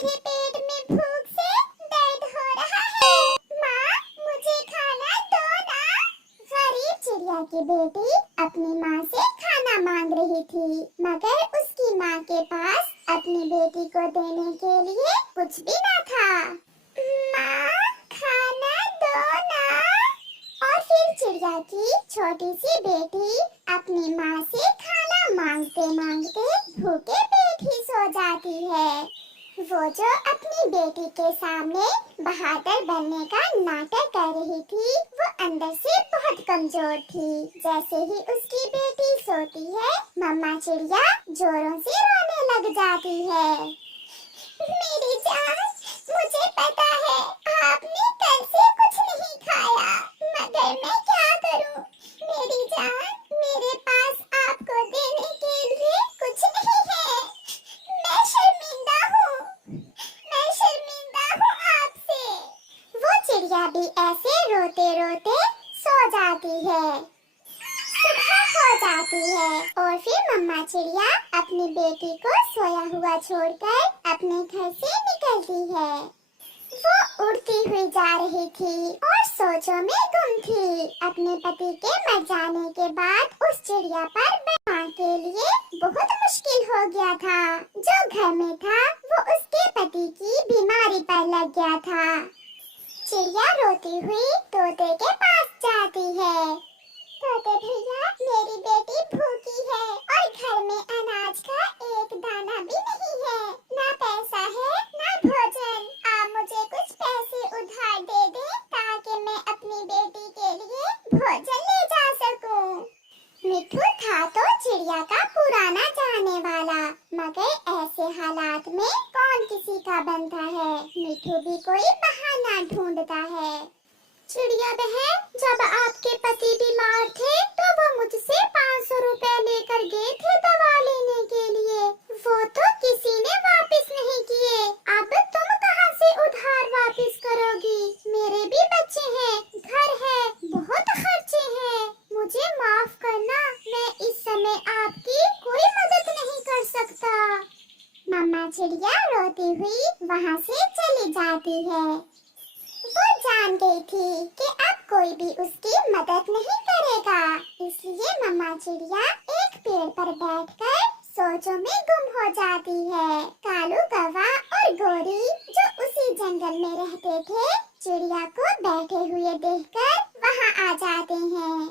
मेरे पेट में भूख से दर्द हो रहा है। माँ, मुझे खाना दो ना। गरीब चिड़िया की बेटी अपनी माँ से खाना मांग रही थी, मगर उसकी माँ के पास अपनी बेटी को देने के लिए कुछ भी ना था। माँ, खाना दो ना। और फिर चिड़िया की छोटी सी बेटी अपनी माँ से खाना मांगते मांगते भूखे पेट ही सो जाती है। वो जो अपनी बेटी के सामने बहादुर बनने का नाटक कर रही थी, वो अंदर से बहुत कमजोर थी। जैसे ही उसकी बेटी सोती है, मम्मा चिड़िया जोरों से रोने लग जाती है। मेरी जान, मुझे पता है आपने कल से कुछ नहीं खाया, मगर मैं क्या करूं? मेरी जान, मेरे पास आपको देने के लिए कुछ नहीं है। मैं शर्मिंदा हूँ, मैं शर्मिंदा हूँ आपसे। वो चिड़िया भी ऐसे रोते रोते सो जाती है। सुबह हो जाती है और फिर मम्मा चिड़िया अपनी बेटी को सोया हुआ छोड़कर अपने घर से निकलती है। वो उड़ती हुई जा रही थी और सोचों में गुम थी। अपने पति के मर जाने के बाद उस चिड़िया पर माँ के लिए बहुत मुश्किल हो गया था। जो घर में था वो उसके पति की बीमारी पर लग गया था। चिड़िया रोती हुई तोते के पास जाती है। तोते भैया, मेरी बेटी भूखी है और घर में अनाज का एक दाना भी नहीं है। ना पैसा है, ना भोजन। आप मुझे कुछ पैसे उधार दे दें ताकि मैं अपनी बेटी के लिए भोजन ले जा सकूं। मिट्ठू था तो चिड़िया का पुराना चाहने वाला, मगर ऐसे हालात में कौन किसी का बनता है। मिट्ठू भी कोई बहाना ढूंढता है। चिड़िया बहन, जब आपके पति बीमार थे तो वो मुझसे 500 रुपए लेकर गए थे दवा लेने के लिए। वो तो किसी ने वापस नहीं किए। अब तुम कहां से उधार वापस करोगी? मेरे भी बच्चे हैं, घर है, बहुत खर्चे हैं। मुझे माफ करना, मैं इस समय आपकी कोई मदद नहीं कर सकता। मम्मा चिड़िया रोती हुई वहां से चली जाती है। वो जान गई थी कि अब कोई भी उसकी मदद नहीं करेगा, इसलिए मम्मा चिड़िया एक पेड़ पर बैठकर सोचों में गुम हो जाती है। कालू कौवा और गोरी जो उसी जंगल में रहते थे, चिड़िया को बैठे हुए देखकर वहां आ जाते हैं।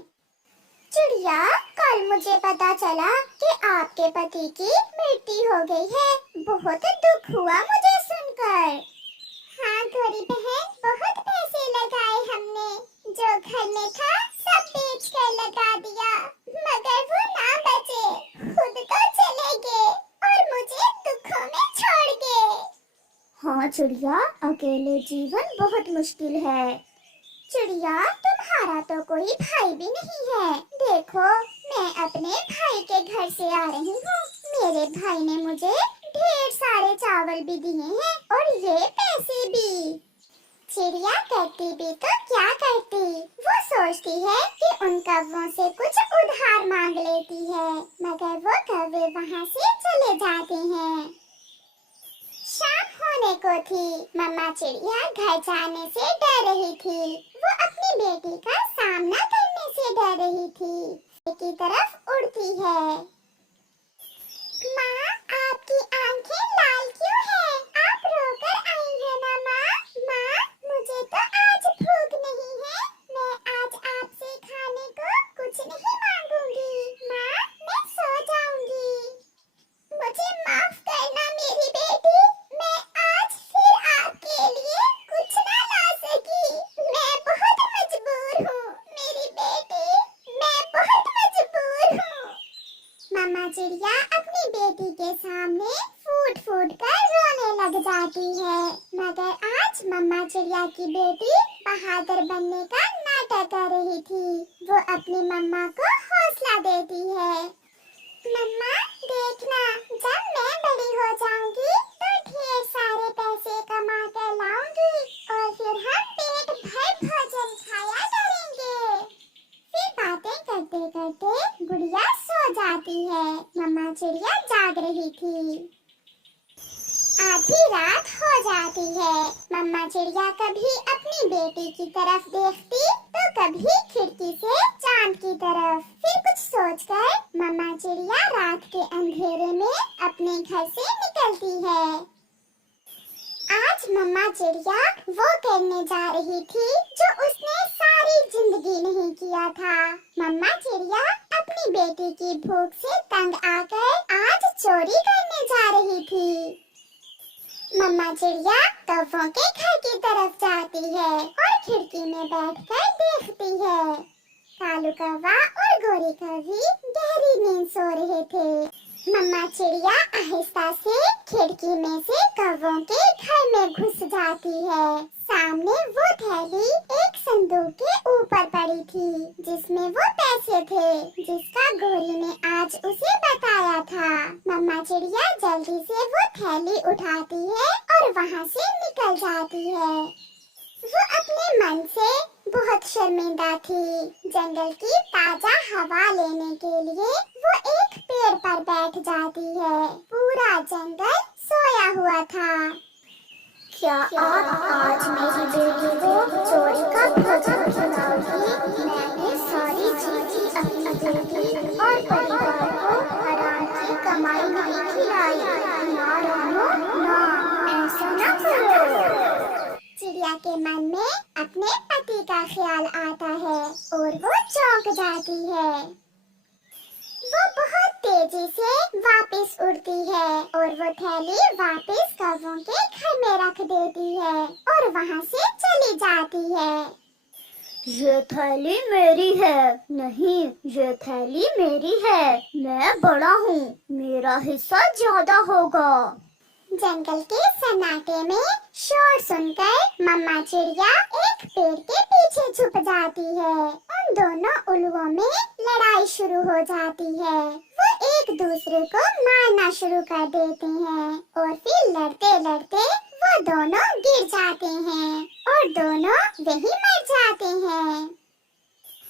चिड़िया, कल मुझे पता चला कि आपके पति की मृत्यु हो गई है। बहुत दुख हुआ मुझे सुनकर। हाँ गोरी बहन, बहुत पैसे लगाए हमने। जो घर में था सब बेच कर लगा दिया, मगर वो ना बचे, खुद तो चले गए और मुझे दुखों में छोड़ गए। हाँ चिड़िया, अकेले जीवन बहुत मुश्किल है। चिड़िया, तुम्हारा तो कोई भाई भी नहीं है। देखो, मैं अपने भाई के घर से आ रही हूँ। मेरे भाई ने मुझे ढेर सारे चावल भी दिए हैं और ये पैसे भी। चिड़िया करती भी तो क्या करती, वो सोचती है कि उन कौवों से कुछ उधार मांग लेती है, मगर वो कौवे वहाँ से चले जाते हैं। शाम होने को थी। मम्मा चिड़िया घर जाने से डर रही थी। वो अपनी बेटी का सामना करने से डर रही थी। की तरफ उड़ती है। माँ, आपकी आंखें लाल क्यों हैं? आप रोकर आई हैं ना माँ? माँ, मुझे तो आज भूख नहीं है। मैं आज आपसे खाने को कुछ नहीं मांगूंगी। माँ, मैं सो जाऊंगी। मुझे माफ करना मेरी बेटी, मैं आज फिर आपके लिए कुछ ना ला सकी। मैं बहुत मजबूर हूँ मेरी बेटी, मैं बहुत मजबूर हूँ। मम्मा चिड़िया अपनी बेटी के सामने फूट फूट कर रोने लग जाती है, मगर आज मम्मा चिड़िया की बेटी बहादुर बनने का नाटक कर रही थी। वो अपनी मम्मा को हौसला देती है। मम्मा, देखना, जब मैं बड़ी हो जाऊंगी तो ढेर सारे पैसे कमा कर लाऊंगी और फिर हम पेट भर भोजन खाया करेंगे। फिर बातें करते करते गुड़िया सो जाती है। मम्मा चिड़िया जाग रही थी। आधी आधी रात हो जाती है। मम्मा चिड़िया कभी अपनी बेटी की तरफ देखती तो कभी खिड़की से चांद की तरफ। फिर कुछ सोचकर मम्मा चिड़िया रात के अंधेरे में अपने घर से निकलती है। आज मम्मा चिड़िया वो करने जा रही थी जो उसने सारी जिंदगी नहीं किया था। मम्मा चिड़िया अपनी बेटी की भूख से तंग आकर आज चोरी करने जा रही थी। मम्मा चिड़िया कौवों के घर की तरफ जाती है और खिड़की में बैठकर देखती है। कालू कौवा और गोरी कौवी गहरी नींद सो रहे थे। मम्मा चिड़िया आहिस्ता से खिड़की में से कौवों के घर में घुस जाती है। सामने वो थैली एक संदूक के ऊपर पड़ी थी जिसमें वो पैसे थे जिसका गोरी ने आज उसे बताया था। मम्मा चिड़िया जल्दी से वो थैली उठाती है और वहाँ से निकल जाती है। वो अपने मन से बहुत शर्मिंदा थी। जंगल की ताजा हवा लेने के लिए वो एक पेड़ पर बैठ जाती है। पूरा जंगल सोया हुआ था। क्या आप आज मेरी बेटी को चोरी का भोजन खिलाओगी? मैंने सारी चीजें अपनी बेटी और परिवार को हराम की कमाई नहीं खिलाई। ना रानो, ना, ऐसा ना करो। चिड़िया के मन में अपने पति का ख्याल आता है और वो चौंक जाती है। वो बहुत तेजी से वापस उड़ती है और वो थैली वापस कौवों के घर में रख देती है और वहाँ से चली जाती है। ये थैली मेरी है। नहीं, ये थैली मेरी है। मैं बड़ा हूँ, मेरा हिस्सा ज्यादा होगा। जंगल के सन्नाटे में शोर सुनकर मम्मा चिड़िया एक पेड़ के पीछे छुप जाती है। उन दोनों उल्लुओं में लड़ाई शुरू हो जाती है। वो एक दूसरे को मारना शुरू कर देते हैं और फिर लड़ते लड़ते वो दोनों गिर जाते हैं और दोनों वहीं मर जाते हैं।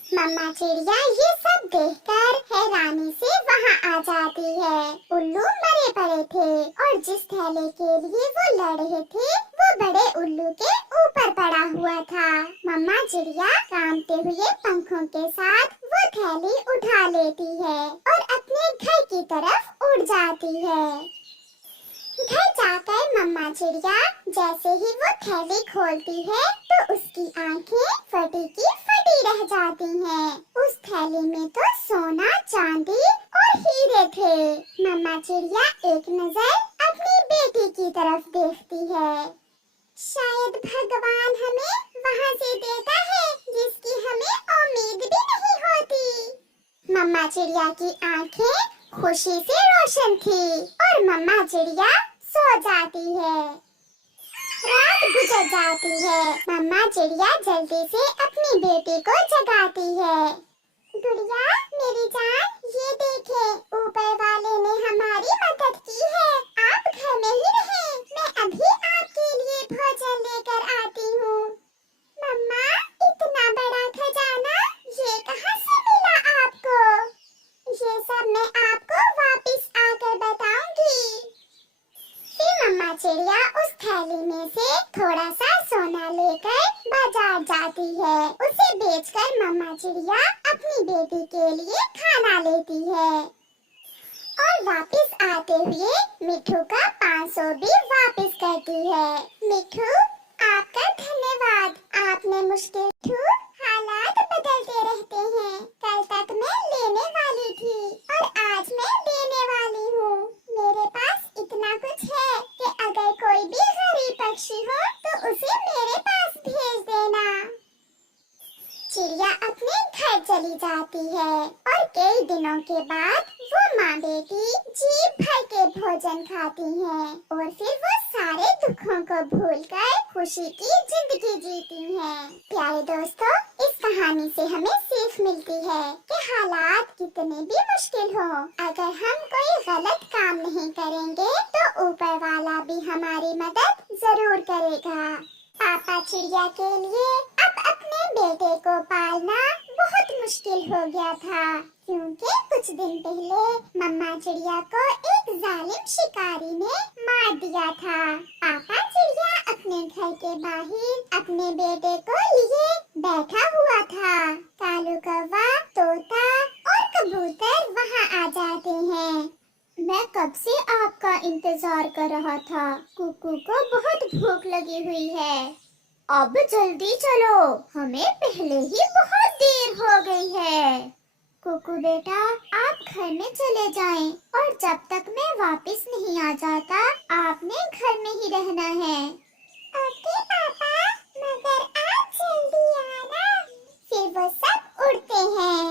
मम्मा चिड़िया ये सब देखकर हैरानी से वहाँ आ जाती है। उल्लू मरे पड़े थे और जिस थैले के लिए वो लड़ रहे थे वो बड़े उल्लू के ऊपर पड़ा हुआ था। मम्मा चिड़िया कांपते हुए पंखों के साथ वो थैली उठा लेती है और अपने घर की तरफ उड़ जाती है। घर जाकर मम्मा चिड़िया जैसे ही वो थैली खोलती है तो उसकी आंखें फटी की फटी रह जाती हैं। उस थैली में तो सोना, चांदी और हीरे थे। मम्मा चिड़िया एक नजर अपनी बेटी की तरफ देखती है। शायद भगवान हमें वहाँ से देता है जिसकी हमें उम्मीद भी नहीं होती। मम्मा चिड़िया की आंखें खुशी से रोशन थी और मम्मा चिड़िया सो जाती है। रात गुजर जाती है। मम्मा चिड़िया जल्दी से अपनी बेटी को जगाती है। गुड़िया मेरी जान, ये देखे ऊपर वाले ने हमारी मदद की है। आप घर में ही रहें, मैं अभी आपके लिए भोजन लेकर आती हूँ। मम्मा, इतना बड़ा खजाना ये कहाँ से मिला आपको? ये सब मैं आपको वापस आकर बताऊंगी। फिर मम्मा चिड़िया उस थैली में से थोड़ा सा सोना लेकर बाजार जाती है। उसे बेचकर मम्मा चिड़िया अपनी बेटी के लिए खाना लेती है और वापस आते हुए मिठू का 500 भी वापस करती है। मिठू, आपका धन्यवाद। आपने मुश्किल हालात बदलते रहते हैं। कल तक मैं लेने वाली थी और आज मैं देने वाली हूँ। मेरे पास इतना कुछ है कि अगर कोई भी गरीब पक्षी हो तो उसे मेरे पास भेज देना। चिड़िया अपने घर चली जाती है और कई दिनों के बाद वो माँ बेटी जी भर के भोजन खाती हैं और फिर वो सारे दुखों को भूलकर खुशी की जिंदगी जीती हैं। प्यारे दोस्तों, इस कहानी से हमें सीख मिलती है कि हालात कितने भी मुश्किल हो, अगर हम कोई गलत काम नहीं करेंगे तो ऊपर वाला भी हमारी मदद जरूर करेगा। पापा चिड़िया के लिए अब अपने बेटे को पालना बहुत मुश्किल हो गया था। क्योंकि कुछ दिन पहले मम्मा चिड़िया को एक जालिम शिकारी ने मार दिया था। पापा चिड़िया अपने घर के बाहर अपने बेटे को लिए बैठा हुआ था। कालू कौवा, तोता और कबूतर वहाँ आ जाते हैं। मैं कब से आपका इंतजार कर रहा था। कुकू को बहुत भूख लगी हुई है। अब जल्दी चलो, हमें पहले ही बहुत देर हो गई है। कुकू बेटा, आप घर में चले जाएं और जब तक मैं वापस नहीं आ जाता आपने घर में ही रहना है। ओके पापा, मगर आप जल्दी आना। फिर वो सब उड़ते हैं।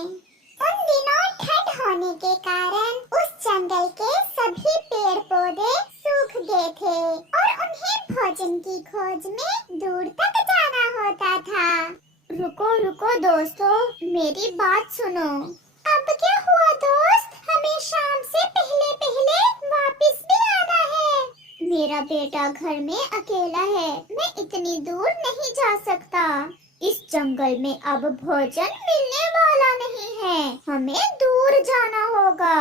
उन दिनों ठंड होने के कारण उस जंगल के सभी पेड़ पौधे सूख गए थे और उन्हें भोजन की खोज में दूर तक जाना होता था। रुको रुको दोस्तों, मेरी बात सुनो। अब क्या हुआ दोस्त? हमें शाम से पहले पहले वापस भी आना है। मेरा बेटा घर में अकेला है, मैं इतनी दूर नहीं जा सकता। इस जंगल में अब भोजन मिलने वाला नहीं है, हमें दूर जाना होगा।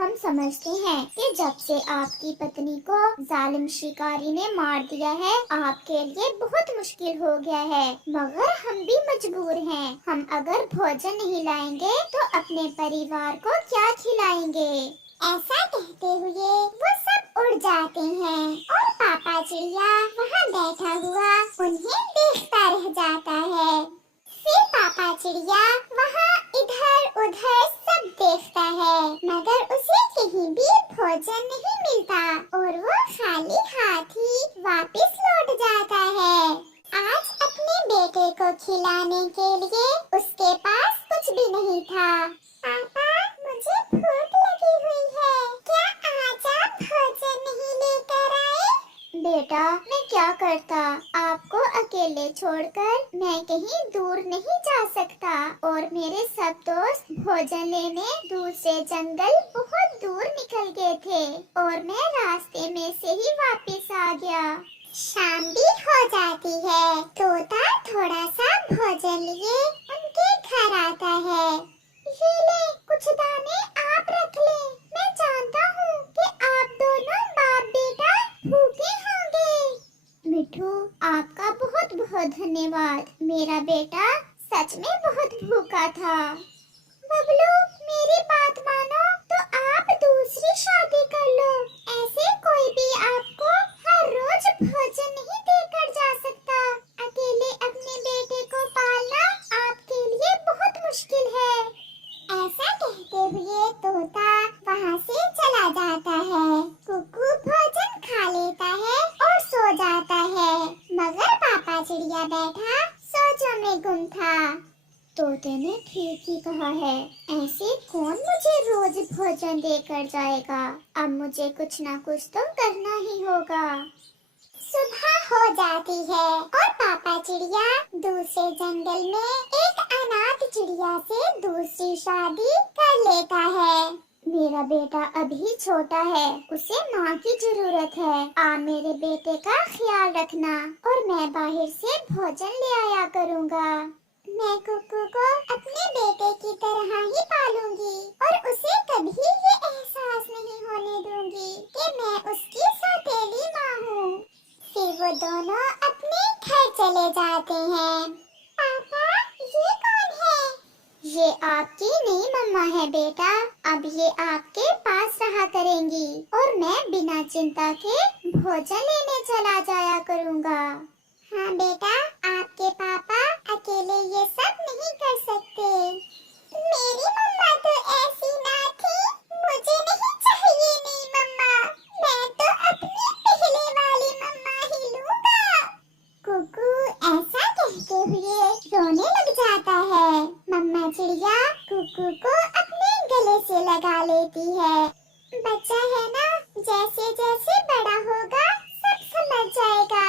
हम समझते हैं कि जब से आपकी पत्नी को जालिम शिकारी ने मार दिया है, आपके लिए बहुत मुश्किल हो गया है, मगर हम भी मजबूर हैं। हम अगर भोजन नहीं लाएंगे तो अपने परिवार को क्या खिलाएंगे? ऐसा कहते हुए वो सब उड़ जाते हैं और पापा चिड़िया वहाँ बैठा हुआ उन्हें देखता रह जाता है। फिर पापा चिड़िया वहाँ इधर उधर सब देखता है, मगर उसे कहीं भी भोजन नहीं मिलता और वो खाली हाथ ही वापस लौट जाता है। आज अपने बेटे को खिलाने के लिए उसके पास कुछ भी नहीं था। पापा, मुझे भूख लगी हुई है, क्या आज आप भोजन नहीं लेकर आए? बेटा, मैं क्या करता, आपको अकेले छोड़कर मैं कहीं दूर नहीं जा सकता और मेरे सब दोस्त भोजन लेने दूसरे जंगल बहुत दूर निकल गए थे और मैं रास्ते में से ही वापस आ गया। शाम भी हो जाती है। तोता थोड़ा सा भोजन लिए उनके घर आता है। ये ले, कुछ दाने आप रख लें। मैं जानता हूँ कि आप दोनों बाप बेटा भूखे होंगे। मिठू, आपका बहुत बहुत धन्यवाद। मेरा बेटा सच में बहुत भूखा था। बबलू, मेरी बात मानो तो आप दूसरी शादी कर लो। ऐसे कोई भी आपको हर रोज भोजन नहीं देकर जा सकता। अकेले अपने बेटे को पालना आपके लिए बहुत मुश्किल है। ऐसा कहते हुए तोता वहाँ से चला जाता है। कुकू भोजन खा लेता है और सो जाता है, मगर पापा चिड़िया बैठा सोचों में गुम था। तोते ने ठीक ही कहा है, ऐसे कौन मुझे रोज भोजन देकर जाएगा। अब मुझे कुछ ना कुछ तो करना ही होगा। सुबह हो जाती है और पापा चिड़िया दूसरे जंगल में एक अनाथ चिड़िया से दूसरी शादी कर लेता है। मेरा बेटा अभी छोटा है, उसे माँ की जरूरत है। आप मेरे बेटे का ख्याल रखना और मैं बाहर से भोजन ले आया करूँगा। मैं कुकू को अपने बेटे की तरह ही पालूंगी और उसे कभी ये एहसास नहीं होने दूंगी कि मैं उसकी सौतेली माँ हूँ। फिर वो दोनों अपने घर चले जाते हैं। पापा, ये कौन है? ये आपकी नई मम्मा है बेटा। अब ये आपके पास रहा करेंगी और मैं बिना चिंता के भोजन लेने चला जाया करूँगा। हाँ बेटा, आपके पापा अकेले ये सब नहीं कर सकते। मेरी मम्मा तो ऐसी ना थी। मुझे नहीं चाहिए नई मम्मा, मैं तो अपनी पहले वाली मम्मा ही लूँगा। कुकू ऐसा कहते हुए रोने लग जाता है। मम्मा चिड़िया कुकू को अपने गले से लगा लेती है। बच्चा है ना, जैसे जैसे बड़ा होगा सब समझ जाएगा।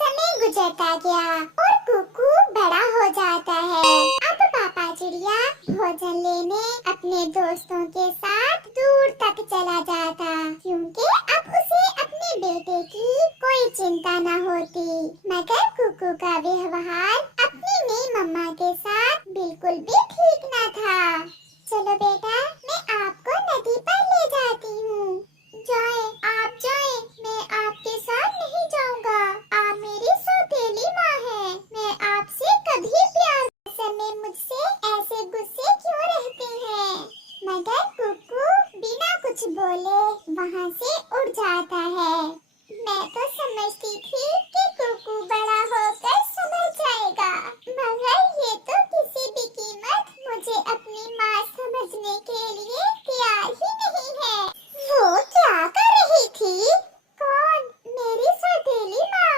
समय गुजरता गया और कुकू बड़ा हो जाता है। अब पापा चिड़िया भोजन लेने अपने दोस्तों के साथ दूर तक चला जाता, क्योंकि अब उसे अपने बेटे की कोई चिंता न होती। मगर कुकू का व्यवहार अपनी नई मम्मा के साथ बिल्कुल भी ठीक न था। चलो बेटा, मैं आपको नदी पर ले जाती हूँ। जाए, आप जाए, मैं आपके साथ नहीं जाऊँगा। आप मेरी सौतेली माँ हैं। मैं आपसे कभी प्यार समय मुझसे ऐसे गुस्से क्यों रहते हैं? मगर कुकू बिना कुछ बोले वहाँ से उड़ जाता है। मैं तो समझती थी कि कुकू बड़ा होकर समझ जाएगा, मगर ये तो किसी भी कीमत मुझे अपनी माँ समझने के लिए तैयार ही नहीं है। वो क्या कर रही थी? कौन? मेरी सौतेली माँ।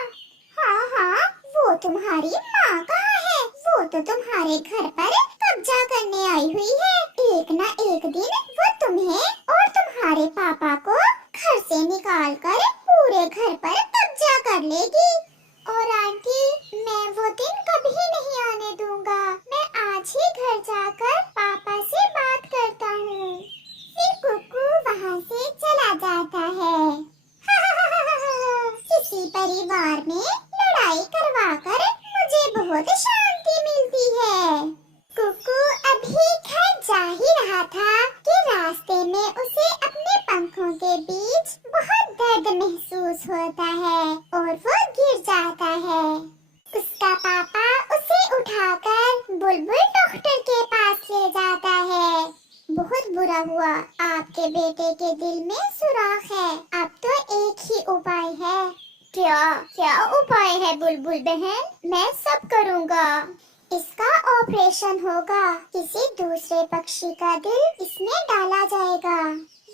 हाँ हाँ, वो तुम्हारी माँ कहाँ है? वो तो तुम्हारे घर पर कब्जा करने आई हुई है। एक ना एक दिन वो तुम्हें और तुम्हारे पापा को घर से निकाल कर पूरे घर पर कब्जा कर लेगी। और आंटी, मैं वो दिन कभी नहीं आने दूंगा। मैं आज ही घर जाकर पापा से बात करता हूँ। फिर कुकू वहाँ से चला जाता है। किसी परिवार में लड़ाई करवाकर मुझे बहुत शांति मिलती है। कुकू अभी घर जा ही रहा था कि रास्ते में उसे अपने पंखों के बीच बहुत दर्द महसूस होता है और वो गिर जाता है। उसका पापा उसे उठाकर बुलबुल डॉक्टर के पास ले जाता है। बहुत बुरा हुआ, आपके बेटे के दिल में सुराख है। अब तो एक ही उपाय है। क्या क्या उपाय है बुलबुल बहन? मैं सब करूँगा। इसका ऑपरेशन होगा। किसी दूसरे पक्षी का दिल इसमें डाला जाएगा।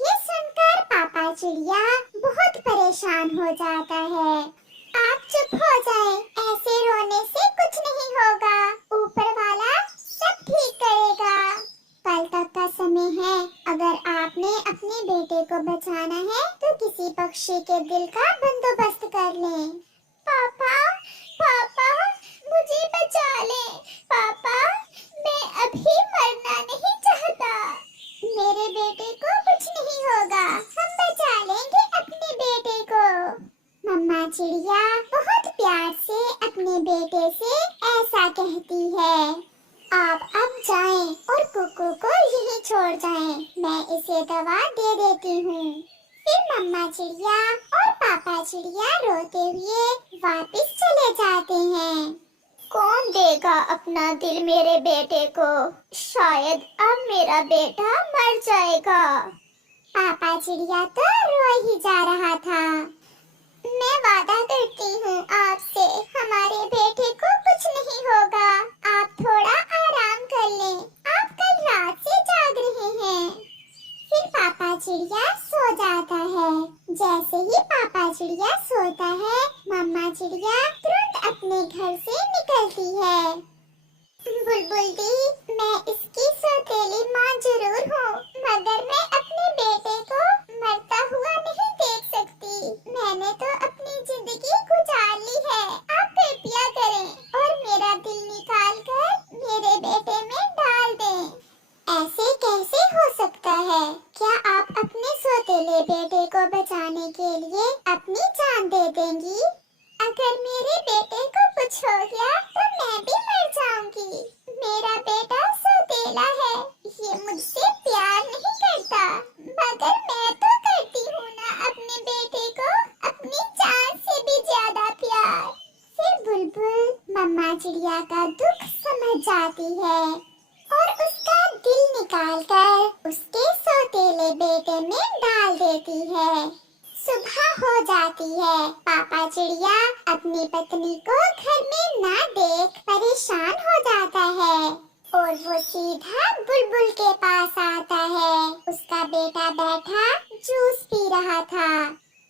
ये सुनकर पापा चिड़िया बहुत परेशान हो जाता है। आप चुप हो जाएं, ऐसे रोने से कुछ नहीं होगा। ऊपर वाला सब ठीक करेगा। कल तक का समय है। अगर आपने अपने बेटे को बचाना है तो किसी पक्षी के दिल का बंदोबस्त कर लें। पापा, पापा, मुझे बचा ले। पापा, मैं अभी मरना नहीं चाहता। मेरे बेटे को कुछ नहीं होगा। हम बचा लेंगे अपने बेटे को। मम्मा चिड़िया बहुत प्यार से अपने बेटे से ऐसा कहती है। आप अब जाएं और कुकू को यहीं छोड़ जाएं। मैं इसे दवा दे देती हूँ। फिर मम्मा चिड़िया और पापा चिड़िया रोते हुए वापस चले जाते हैं। कौन देगा अपना दिल मेरे बेटे को? शायद अब मेरा बेटा मर जाएगा। पापा चिड़िया तो रो ही जा रहा था। मैं वादा करती हूँ आपसे, हमारे बेटे को कुछ नहीं होगा। आप थोड़ा आराम कर लें। आप कल रात से जाग रहे हैं। फिर पापा चिड़िया सो जाता है। जैसे ही पापा चिड़िया सोता है, मम्मा चिड़िया तुरंत अपने घर से निकलती है। बुलबुल दी, मैं इसकी सौतेली माँ जरूर हूँ, मगर मैं अपने बेटे को मरता हुआ नहीं देख सकती। मैंने तो अपनी जिंदगी गुजार ली है। आप कृपया करें और मेरा दिल निकाल कर मेरे बेटे में डाल दें। ऐसे कैसे हो सकता है? क्या आप अपने सौतेले बेटे को बचाने के लिए अपनी जान दे देंगी? अगर मेरे बेटे को कुछ हो गया तो मैं भी मर जाऊंगी। मेरा बेटा सौतेला है, ये मुझसे प्यार नहीं करता, मगर मैं तो करती हूँ ना अपने बेटे को अपनी जान से भी ज्यादा प्यार। फिर बुलबुल मम्मा चिड़िया का दुख समझ जाती है और उसका दिल निकालकर उसके सौतेले बेटे में डाल देती है। सुबह हो जाती है। पापा चिड़िया अपनी पत्नी को घर में ना देख परेशान हो जाता है और वो सीधा बुलबुल के पास आता है। उसका बेटा बैठा जूस पी रहा था।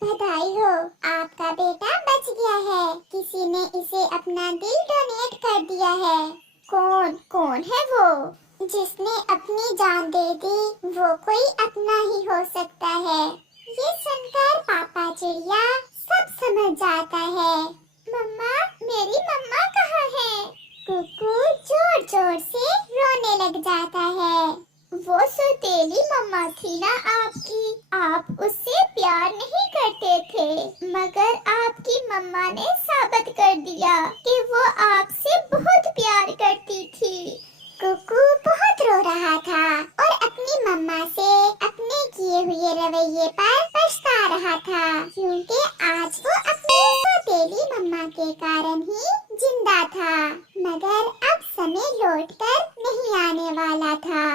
बधाई हो, आपका बेटा बच गया है। किसी ने इसे अपना दिल डोनेट कर दिया है। कौन है वो? जिसने अपनी जान दे दी वो कोई अपना ही हो सकता है। ये सुनकर पापा चिड़िया सब समझ जाता है। मम्मा, मेरी मम्मा कहाँ है? कुकू जोर जोर से रोने लग जाता है। वो सौतेली मम्मा थी ना आपकी, आप उससे प्यार नहीं करते थे, मगर आपकी मम्मा ने साबित कर दिया कि वो आपसे बहुत प्यार करती थी। कुकू बहुत रो रहा था और के रवैये पर पछता रहा था, क्योंकि आज वो अपनी सौतेली मम्मा के कारण ही जिंदा था, मगर अब समय लौटकर नहीं आने वाला था।